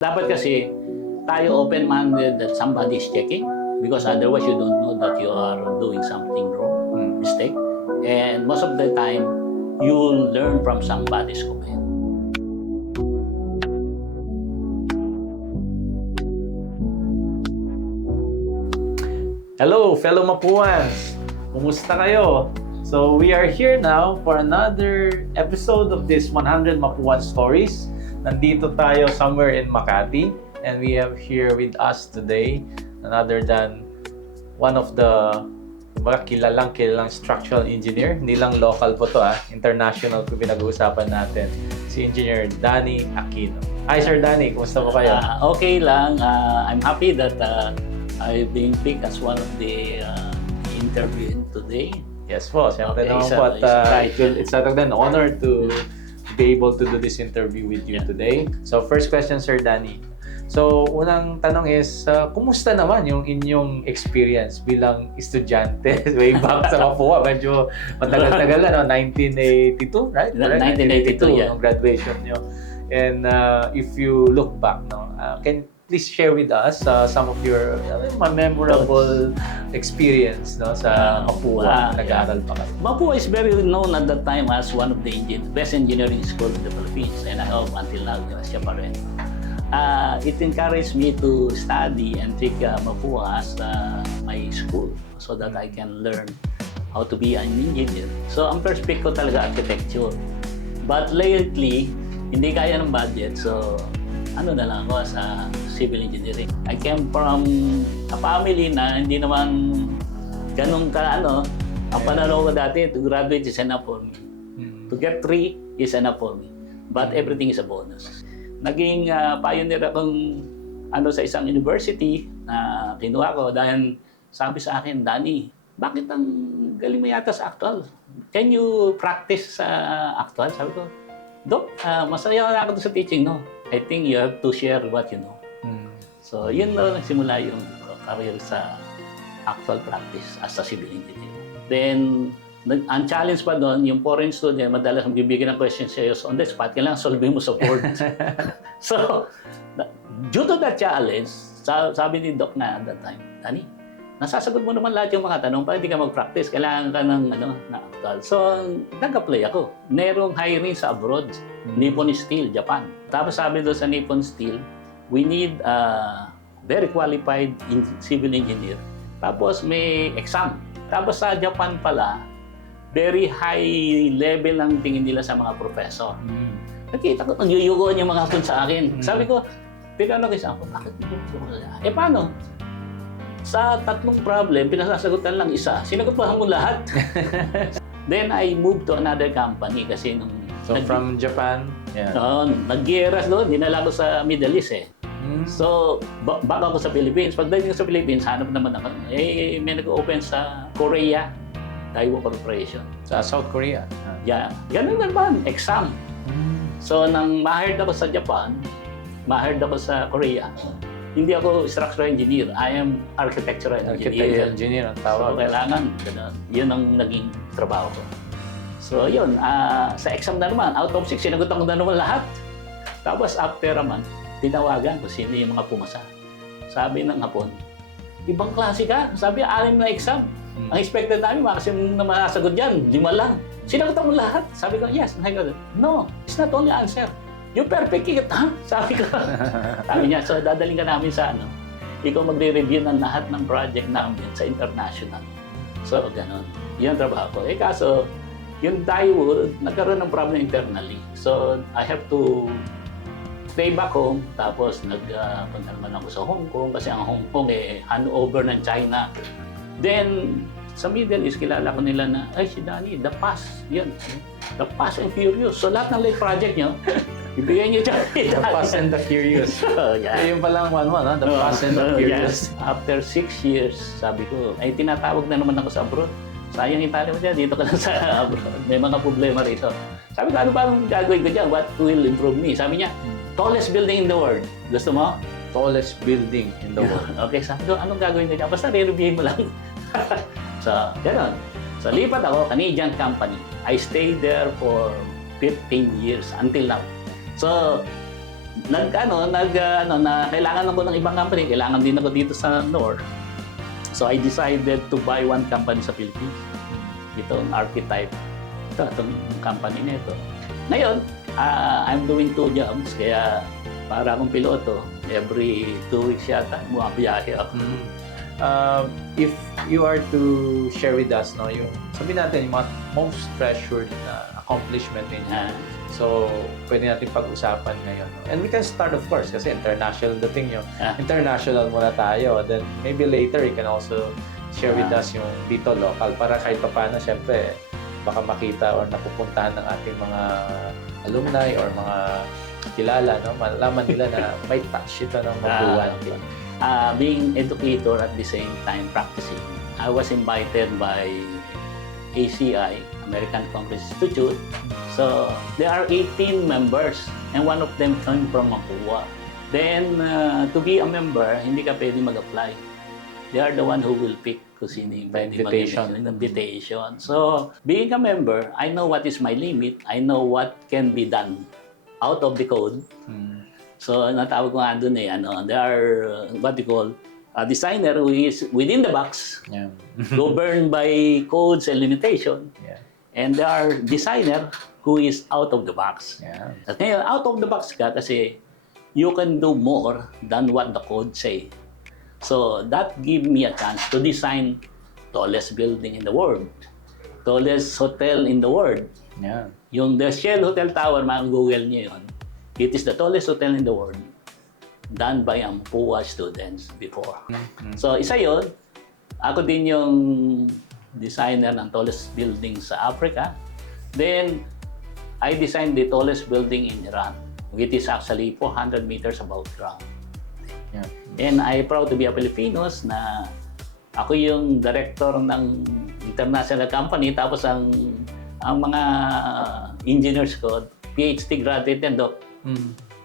Dapat kasi tayo open-minded that somebody is checking because otherwise you don't know that you are doing something wrong, mistake. And most of the time, you'll learn from somebody's comment. Hello, fellow Mapuans! Kumusta kayo? So, we are here now for another episode of this 100 Mapuan Stories. Nandito tayo somewhere in Makati, and we have here with us today none other than one of the kilalang structural engineer. Hindi lang local po to, international po pinag-uusapan natin. Si Engineer Danny Aquino. Hi, Sir Danny. Kumusta po kayo? Okay lang. I'm happy that I've been picked as one of the interviewing today. Yes po, siyempre Okay, naman po it's an honor to be able to do this interview with you today. So first question, Sir Danny. So unang tanong is, kumusta naman yung inyong experience bilang estudyante way back sa Mapua? Medyo matagal-tagal na, no? 1982, right? 1982, yeah. Yung graduation nyo. And if you look back, no, can please share with us some of your memorable experience, no, sa Mapua. Nag-aaral pa kayo. Mapua is very known at that time as one of the best engineering schools in the Philippines, and I hope until now siya pa rin. It encouraged me to study and take Mapua as my school so that I can learn how to be an engineer. So ang first pick ko talaga architecture. But lately, hindi kaya ng budget, so ano na lang ako sa civil engineering. I came from a family na hindi naman ganun ka ang pananaw ko dati, to graduate is enough for me. To get 3 is enough for me. But everything is a bonus. Naging pioneer akong sa isang university na kinuha ko dahil sabi sa akin, Danny, bakit ang galing mo yata sa actual? Can you practice sa actual? Sabi ko, Dok, masaya na ako sa teaching, no? I think you have to share what you know. So, yun na nagsimula yung career sa actual practice as a civil engineer. Then, ang challenge pa doon, yung foreign student, madalas magbibigyan ng questions sa'yo on the spot, kailangan solve mo sa board. So, due to that challenge, sabi ni Doc na at that time, Danny, nasasagot mo naman lahat yung mga tanong, pa hindi ka mag-practice, kailangan ka ng na actual. So, nag-apply ako. Merong hiring sa abroad, Nippon Steel, Japan. Tapos sabi doon sa Nippon Steel, we need a very qualified civil engineer. Tapos may exam. Tapos sa Japan pala, very high level ang tingin nila sa mga professor. Nakita ko, nagyuyugoan yung mga hapon sa akin. Sabi ko, tinanong isa ako, bakit nagyuyugoan nila? Paano? Sa tatlong problem, pinasasagutan lang isa. Sinagutan mo lahat. Then I moved to another company kasi nung... So from Japan? Yeah. Nag-gyeras doon. Dinala ko sa Middle East So, back ako sa Philippines. Pagdating ko sa Philippines, hanap naman ako. May nag-open sa Korea. Daewoo Corporation. Sa South Korea? Yeah. Ganun naman. Exam. So, nang ma-hired ako sa Japan, ma-hired ako sa Korea, hindi ako structural engineer. I am architectural engineer. Architectural engineer ang tawag. So, kailangan. Ganun. Yun ang naging trabaho ko. So, yun. Sa exam na naman, out of 6, sinagutan ko na naman lahat. Tapos, after a month, tinawagan ko sino yung mga pumasa. Sabi ng hapon, ibang klase ka. Sabi, 6 na exam. Ang expected namin, kasi na masasagot dyan, 5 lang. Sinagutan mo lahat. Sabi ko, yes. No, it's not only answer. You perfect it, ha? Sabi ko. Sabi niya, so dadaling ka namin sa ikaw magre-review ng lahat ng project namin sa international. So, ganun. Yun ang trabaho ko. Kaso, yung Daewoo, nagkaroon ng problem internally. So, I have to stay back home. Tapos, nagpunta naman ako sa Hong Kong kasi ang Hong Kong handover ng China. Then, sa Middle East, kilala ko nila na, si Danny, The Fast. Yun. The Fast and Furious. So, lahat ng late project nyo, ibigay niyo dyan. The Fast and the Furious. Yeah. Yung palang The Fast and the Furious. Yes. After 6 years, sabi ko, tinatawag na naman ako sa abroad. Sayang yung tali mo dyan, dito ka lang sa abroad. May mga problema rito. Sabi ko, ano ba ang gagawin ko dyan? What will improve me? Sabi niya, tallest building in the world. Gusto mo? Tallest building in the world. Okay, sabi ko, anong gagawin ko dyan? Basta re-reviewin mo lang. So, gano'n. So, lipat ako, Canadian company. I stayed there for 15 years until now. So, na kailangan ako ng ibang company, kailangan din ako dito sa North. So I decided to buy one company sa Philippines. Itong Archetype. Itong company na ito. Ngayon, I'm doing 2 jobs, kaya para akong piloto, every 2 weeks yata, bumabiyahe ako. If you are to share with us, no, yung sabihin natin yung mga most treasured na accomplishment ninyo. So, pwede natin pag-usapan ngayon. No? And we can start, of course, kasi international dating nyo. International muna tayo. Then, maybe later, you can also share with us yung dito local para kahit pa paano, syempre, baka makita or napupuntahan ng ating mga alumni or mga kilala, no? Malaman nila na may touch ito ng Mapuan. Being educator at the same time practicing, I was invited by ACI, American Congress Institute. So, there are 18 members and one of them came from Mapua. Then, to be a member, hindi ka pwede mag-apply. They are the one who will pick kung sino yung pwede invitation. So, being a member, I know what is my limit. I know what can be done out of the code. So, natawag ko nga doon there are what you call a designer who is within the box, governed by codes and limitation. And there are designer who is out of the box. At ngayon, out of the box ka kasi you can do more than what the code say. So, that give me a chance to design tallest building in the world, tallest hotel in the world. Yung the Shell Hotel Tower, Google niyo yun. It is the tallest hotel in the world done by Mapua students before. So, isa yun. Ako din yung designer ng tallest building sa Africa. Then, I designed the tallest building in Iran. It is actually 400 meters above ground. And I'm proud to be a Filipinos na ako yung director ng international company tapos ang mga engineers ko, PhD graduate yan, Doc.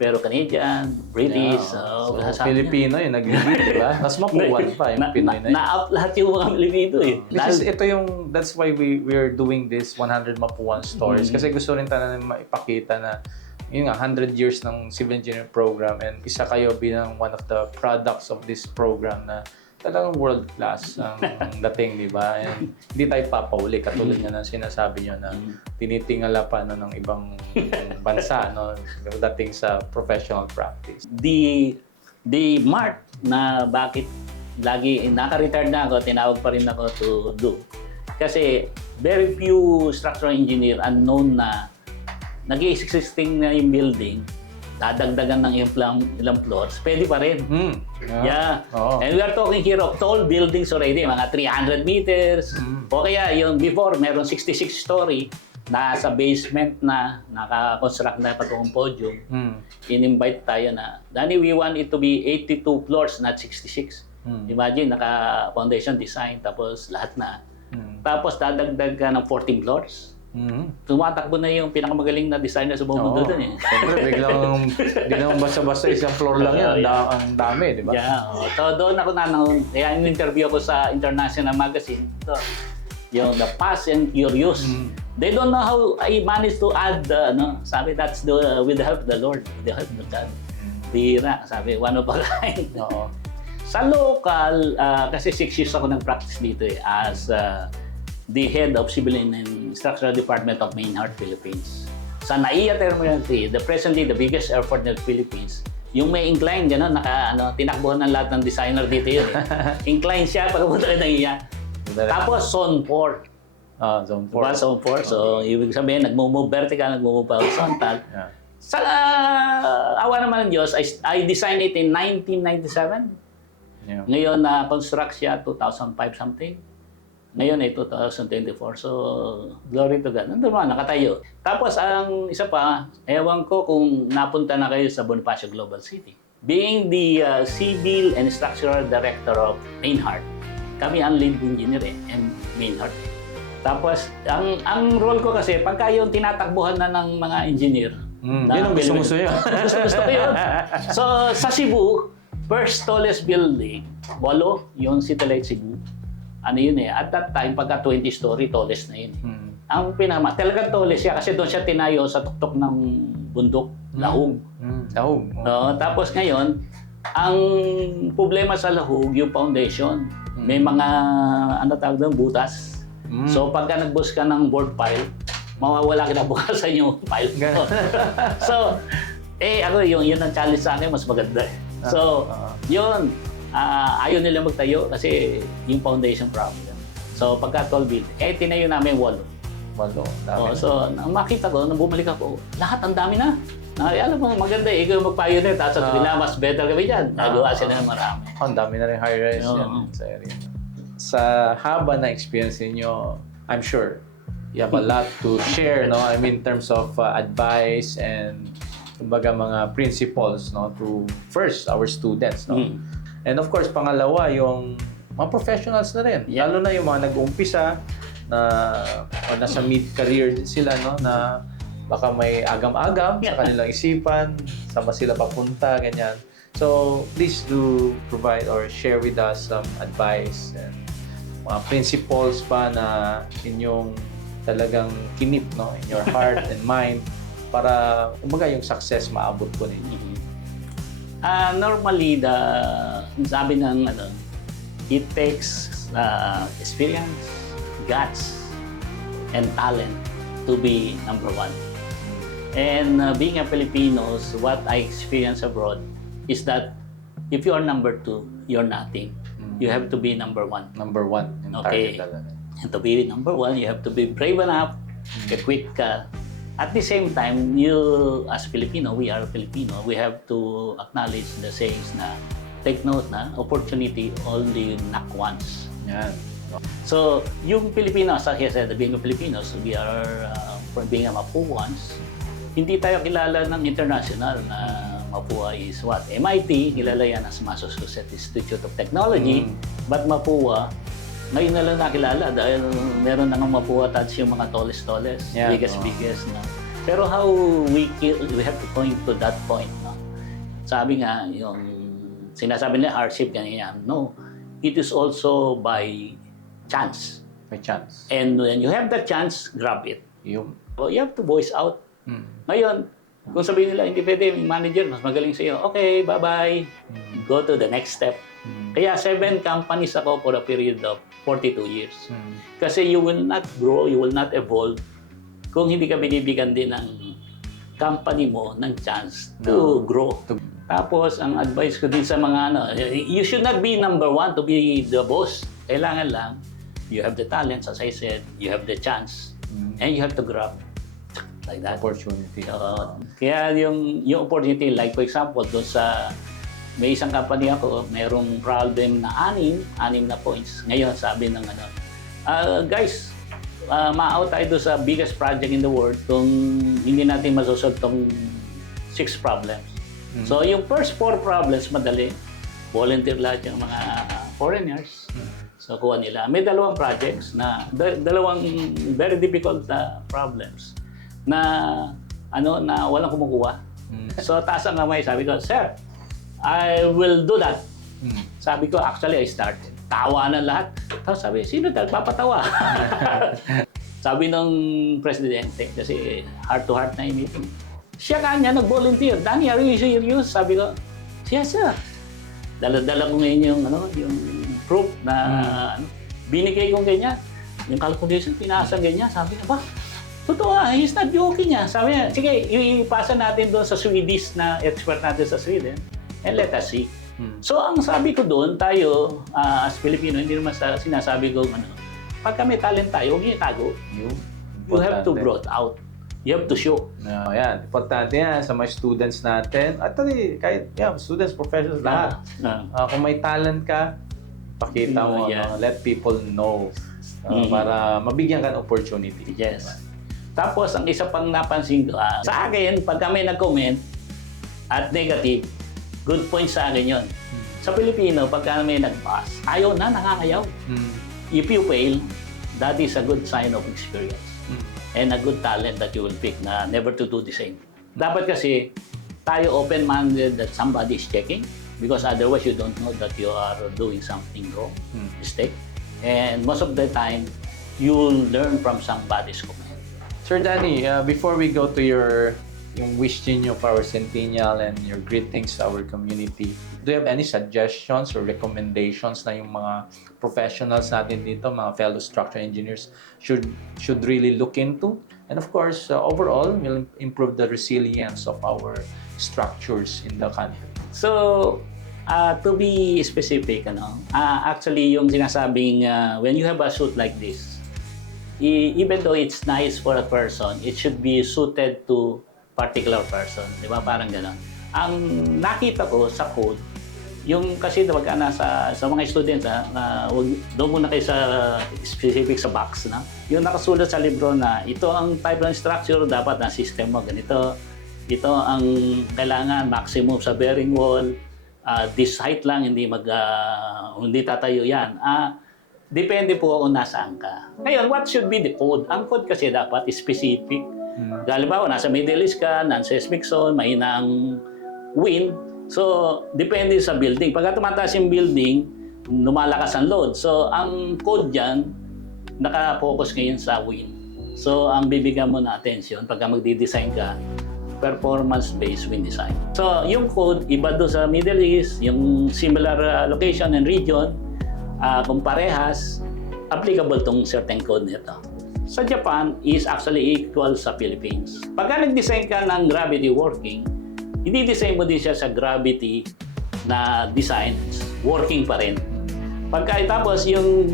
Pero Canadian, British, Filipino yung nag-lead, di ba? Mas Mapuan pa yung Pinoy na yun. Na-up lahat yung mga Pilipino eh. That's why we're doing this 100 Mapuan stories. Kasi gusto rin tayo na maipakita na yun nga, 100 years ng civil engineering program and isa kayo bilang one of the products of this program na talagang world-class ang dating, di ba? And hindi tayo papauli, katulad nga ng sinasabi nyo na tinitingala pa ng ibang bansa, no? Dating sa professional practice. The mark na bakit lagi naka-retire na ako, tinawag pa rin ako to do. Kasi very few structural engineer unknown na nag-existing na yung building, dadagdagan ng ilang floors, pwede pa rin. And we are talking here of tall buildings already, mga 300 meters. O kaya yung before, meron 66 story, nasa basement na, naka-construct na patungong podium. In-invite tayo na, Danny, we want it to be 82 floors, not 66. Imagine, naka-foundation design, tapos lahat na. Tapos dadagdag ka ng 14 floors. Tumatakbo na yung pinakamagaling na designer sa buong mundo doon eh. Siyempre, biglang basta-basta isang floor lang yan. Ang dami, di ba? So doon ako nanaon. Kaya in-interview ako sa international magazine. So, yung The Fast and Curious. They don't know how I managed to add, sabi that's with the help of the Lord, with the help of God. Bira, sabi, one of a kind. Sa local, kasi 6 years ako nag-practice dito eh, as the head of Civil and Structural Department of Maynard, Philippines. Sa NAIA Terminal 3, presently the biggest airport in the Philippines, yung may incline, gano'n, tinakbuhan ng lahat ng designer dito yun. Incline siya pagpunta ka NAIA. Tapos Zone 4. Zone 4. Diba, Zone 4. So, ibig sabihin, nagmumove vertical, nagmumove horizontal. Sa awa naman ng Diyos, I designed it in 1997. Ngayon, na-construct siya 2005 something. Ngayon ay 2024. So, glory to God. Nandun mga nakatayo. Tapos, ang isa pa, ewan ko kung napunta na kayo sa Bonifacio Global City. Being the Civil and Structural Director of Maynard, kami ang lead engineer and Maynard. Tapos, ang role ko kasi, pagka yung tinatakbuhan na ng mga engineer, yun ang gusto nyo. Gusto ko yun. So, sa Cebu, first tallest building, Bolo, yung City Light Cebu. Ano yun eh, at that time, pagka 20-story, tallest na yun. Ang talagang tallest siya kasi doon siya tinayo sa tuktok ng bundok. lahog. Lahog. Tapos ngayon, ang problema sa lahog, yung foundation. May mga, ano tawag doon, butas. So pagka nag-boost ka ng board pile, mawawala kinabukasan yung pile. So, ako, yun ang challenge sa akin, mas maganda. So, yun, ayaw nila magtayo kasi yung foundation problem. So, pagka 12 build, tinayo namin 8. So, nang makita ko, nang bumalik ako, lahat ang dami na. Alam mo, maganda, ikaw mag-pioneer, tapos sabi nila, mas better kami dyan. Nagawa sila ng marami. Ang dami na rin high-rise yan sa area. Sa haba na experience niyo, I'm sure you have a lot to share, no? I mean, in terms of advice and kumbaga mga principles, no, to first our students, no. And of course, pangalawa yung mga professionals na rin. Lalo na yung mga nag-uumpisa na o nasa mid-career sila, no, na baka may agam-agam sa kanilang isipan, saan ba sila papunta, ganyan. So, please do provide or share with us some advice and mga principles pa na inyong talagang kinip, no, in your heart and mind para kumbaga yung success maabot ko ninyo. Normally, sabi ng it takes experience, guts, and talent to be number one. And being a Filipinos, what I experience abroad is that if you are number 2, you're nothing. You have to be number 1. Number 1 yung target talaga. And to be number 1, you have to be brave enough, equipped ka. At the same time, you as Filipino, we are Filipino, we have to acknowledge the sayings na take note na opportunity only knock once. Yan. So, yung Filipino, as I said, being a Filipinos, we are being a Mapuans. Hindi tayo kilala ng international na Mapua is what? MIT, kilala yan as Massachusetts Institute of Technology. But Mapua, ngayon na lang nakilala dahil meron na ng Mapua touch yung mga tallest, biggest. No? Pero how we have to point to that point. No? Sabi nga, yung sinasabi nila hardship, ganyan. No, it is also by chance. By chance. And when you have that chance, grab it. Yung. So you have to voice out. Ngayon, kung sabihin nila, hindi pwede, yung manager, mas magaling sa iyo. Okay, bye-bye. Go to the next step. Kaya 7 companies ako for a period of 42 years. Kasi you will not grow, you will not evolve kung hindi ka binibigyan din ng company mo ng chance to grow. Tapos, ang advice ko din sa mga you should not be number 1 to be the boss. Kailangan lang, you have the talents, as I said, you have the chance, and you have to grab like that. Opportunity. Kaya yung opportunity, like for example, doon sa may isang company ako, mayroong problem na 6 na points. Ngayon, sabi ng guys, ma-out tayo doon sa biggest project in the world kung hindi natin masosolve tong 6 problems. So, yung first 4 problems, madali. Volunteer lahat yung mga foreigners. So, kuha nila. May 2 projects na, 2 very difficult problems na walang kumukuha. So, taas ang kamay. Sabi ko, sir, I will do that. Sabi ko, actually, I started. Tawa na lahat. Tapos sabi, sino nagpapatawa? Sabi ng presidente, kasi heart-to-heart na yung meeting. Siya kanya nag-volunteer. Danny, are you serious? Sabi ko, yes, sir. Dala ko ngayon yung proof na binigay kong ganyan. Yung calculation, pinasa ganyan. Sabi niya, ba? Totoo, he's not joking niya. Sabi niya, sige, ipasa natin doon sa Swedish na expert natin sa Sweden and let us see. So, ang sabi ko doon, tayo, as Filipino, hindi naman sinasabi ko, pagka may talent tayo, huwag niyo itago. You have to brought out. You have to show. Yan. Importante yan sa mga students natin. Actually, kahit students, professionals, lahat. Kung may talent ka, pakita mo, let people know para mabigyan ka ng opportunity. Yes. Tapos, ang isa pang napansin ko, sa akin, pag kami nag-comment at negative, good point sa akin yun. Sa Pilipino, pag kami nag-pass, ayaw na, nangangayaw. If you fail, that is a good sign of experience. And a good talent that you will pick na never to do the same. Dapat kasi, tayo open-minded that somebody is checking because otherwise you don't know that you are doing something wrong, mistake. And most of the time, you will learn from somebody's comment. Sir Danny, before we go to your yung wish niyo for our centennial and your greetings to our community. Do you have any suggestions or recommendations na yung mga professionals natin dito, mga fellow structural engineers should really look into? And of course, overall, will improve the resilience of our structures in the country. So, to be specific, actually yung sinasabing when you have a suit like this, even though it's nice for a person, it should be suited to particular person. Di ba? Parang gano'n. Ang nakita ko sa code, yung kasi wag ka na sa mga students, doon muna kayo sa specific sa box. Na? Yung nakasulat sa libro na ito ang type ng structure, dapat na system mo ganito. Ito ang kailangan maximum sa bearing wall. This height lang, hindi tatayo yan. Depende po kung nasaan ka. Ngayon, what should be the code? Ang code kasi dapat specific. Halimbawa, nasa Middle East ka, non-seismic zone, mahinang wind. So, depende sa building. Pagka tumataas yung building, lumalakas ang load. So, ang code dyan, naka-focus ngayon sa wind. So, ang bibigyan mo na attention pagka magdi-design ka, performance-based wind design. So, yung code, iba doon sa Middle East, yung similar location and region, kung parehas, applicable tong certain code nito. Sa Japan is actually equal sa Philippines. Pagka nag-design ka ng gravity working, i-design mo din siya sa gravity na design, working pa rin. Pagka tapos yung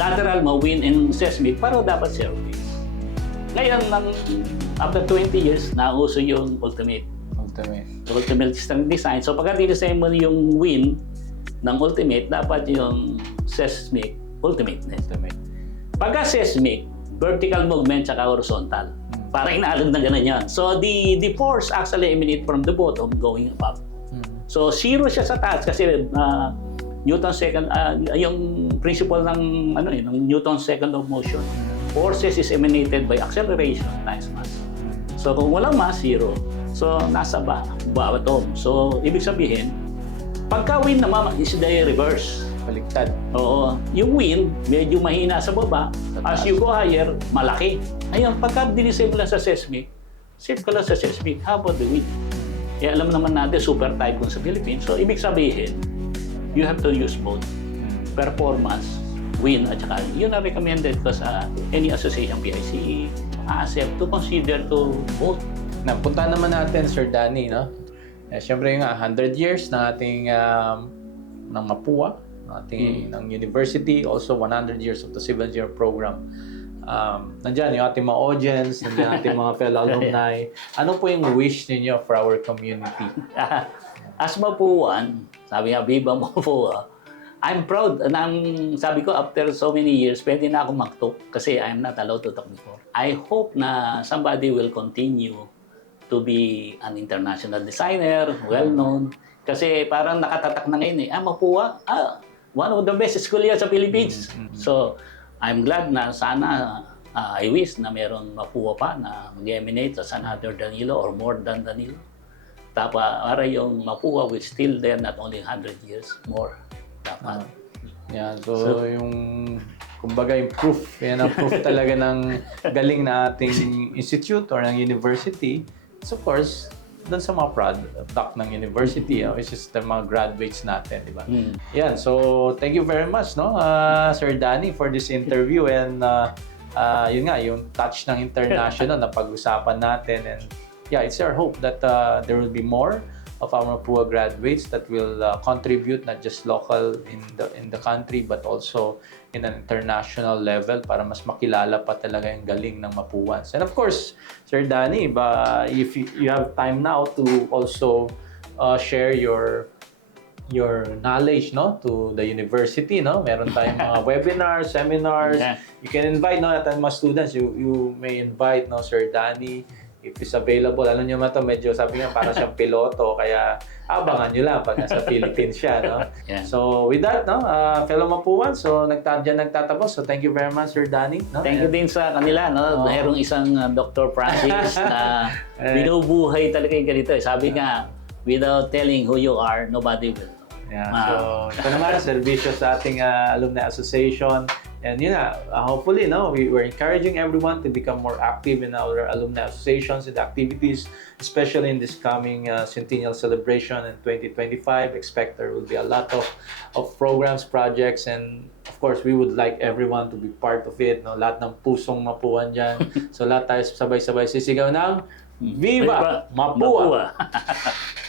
lateral mo, wind and seismic, pareho dapat surface. Ngayon, after 20 years, nauso yung ultimate design. So pagka dinesign mo yung wind ng ultimate, dapat yung seismic ultimate. Pagka seismic, vertical movement tsaka horizontal. Parang inaalog na gano'n yan. So the force actually emanate from the bottom going above. So zero siya sa taas kasi Newton's second, yung principle ng ng Newton's second law of motion. Forces is emanated by acceleration times mass. So kung walang mass, zero. So nasa bottom. So ibig sabihin, pagka wind naman is the reverse. Baliktad. Oo. Yung wind, medyo mahina sa baba. As you go higher, malaki. Ayun, pagka dinisave mo lang sa seismic, safe ka lang sa seismic. How about the wind? Kaya alam naman natin, super typhoon sa Philippines. So, ibig sabihin, you have to use both. Performance, wind, at saka yun na recommended ko sa any association, PICE, ASEP, to consider to both. Punta naman natin, Sir Danny, no? Siyempre nga, 100 years ng ating ng Mapua, ng university, also 100 years of the civil engineer program. Nandiyan yung ating mga audience, nandiyan ating mga fellow alumni. Ano po yung wish ninyo for our community? As Mapuan, sabi nga, Viva Mapua, I'm proud. Sabi ko, after so many years, pwede na akong mag-talk kasi I'm not allowed to talk before. I hope na somebody will continue to be an international designer, well-known. Kasi parang nakatatak na ngayon Mapua, one of the best school yan sa Philippines. So, I'm glad na sana, I wish na meron Mapua pa na mag-emanate as another Danilo or more than Danilo. Para yung Mapua will still there not only 100 years, more. Dapat. So yung, kumbaga yung proof, yan ang proof talaga ng galing na ating institute or ng university. So of course, doon sa mga product ng university, which is the mga graduates natin, di ba? Yan, so thank you very much, no, Sir Danny, for this interview and yun nga, yung touch ng international na pag-usapan natin and yeah, it's our hope that there will be more of our Mapua graduates that will contribute not just local in the country but also in an international level para mas makilala pa talaga yung galing ng Mapuans. And of course, Sir Danny, if you have time now to also share your knowledge, no, to the university, no, meron tayong mga webinars, seminars. You can invite, no, at mga students, you may invite, no, Sir Danny if it's available. Alam niyo to, medyo sabi nga para siyang piloto, kaya abangan niyo lang pag nasa Philippines siya, no? So with that, no, fellow Mapuan, so nagtatapos. So thank you very much, Sir Danny, no? Thank you din sa kanila, no? Mayroong isang Dr. Francis na binubuhay talaga yung ganito. Sabi nga, without telling who you are, nobody will know. So ito naman, servisyo sa ating Alumni Association And hopefully, we're encouraging everyone to become more active in our alumni associations and activities, especially in this coming centennial celebration in 2025. Expect there will be a lot of programs, projects, and of course, we would like everyone to be part of it. No? Lahat ng pusong Mapuan dyan. So lahat tayo sabay-sabay sisigaw ng Viva Mapua! Mapua!